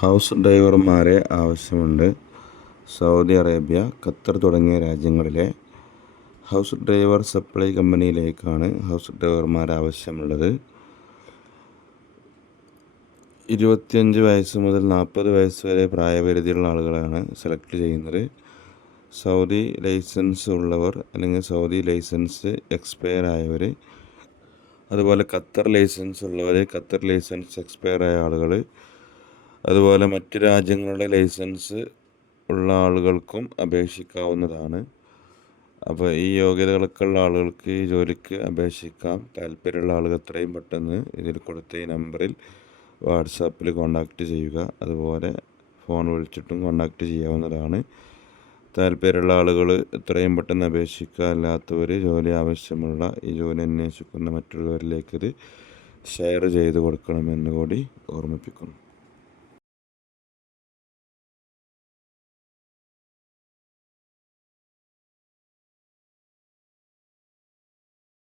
House ഡ്രൈവർമാരെ ആവശ്യമുണ്ട്. Saudi Arabia, Qatar തുടങ്ങിയ രാജ്യങ്ങളിലെ ഹൗസ് ഡ്രൈവർ സപ്ലൈ കമ്പനിയിലേക്കാണ് ഹൗസ് ഡ്രൈവർമാരെ ആവശ്യമുള്ളത്. 25 വയസ്സ് മുതൽ 40 വയസ്സ് വരെ പ്രായപരിധിയുള്ള ആളുകളാണ് സെലക്ട് ചെയ്യുന്നത്. സൗദി ലൈസൻസ് ഉള്ളവർ അല്ലെങ്കിൽ സൗദി ലൈസൻസ് എക്സ്പയർ ആയവർ, അതുപോലെ ഖത്തർ ലൈസൻസ് ഉള്ളവർ, ഖത്തർ ലൈസൻസ് എക്സ്പയർ ആയ ആളുകൾ, അതുപോലെ മറ്റ് രാജ്യങ്ങളുടെ ലൈസൻസ് ഉള്ള ആളുകൾക്കും അപേക്ഷിക്കാവുന്നതാണ്. അപ്പോൾ ഈ യോഗ്യതകളൊക്കെ ഉള്ള ആളുകൾക്ക് ഈ ജോലിക്ക് അപേക്ഷിക്കാം. താല്പര്യമുള്ള ആളുകൾ എത്രയും പെട്ടെന്ന് ഇതിൽ കൊടുത്ത ഈ നമ്പറിൽ വാട്സാപ്പിൽ കോൺടാക്റ്റ് ചെയ്യുക. അതുപോലെ ഫോൺ വിളിച്ചിട്ടും കോൺടാക്റ്റ് ചെയ്യാവുന്നതാണ്. താല്പര്യമുള്ള ആളുകൾ എത്രയും പെട്ടെന്ന് അപേക്ഷിക്കുക. അല്ലാത്തവർ ജോലി ആവശ്യമുള്ള ഈ ജോലി അന്വേഷിക്കുന്ന മറ്റുള്ളവരിലേക്ക് ഇത് ഷെയർ ചെയ്ത് കൊടുക്കണമെന്ന് കൂടി ഓർമ്മിപ്പിക്കുന്നു.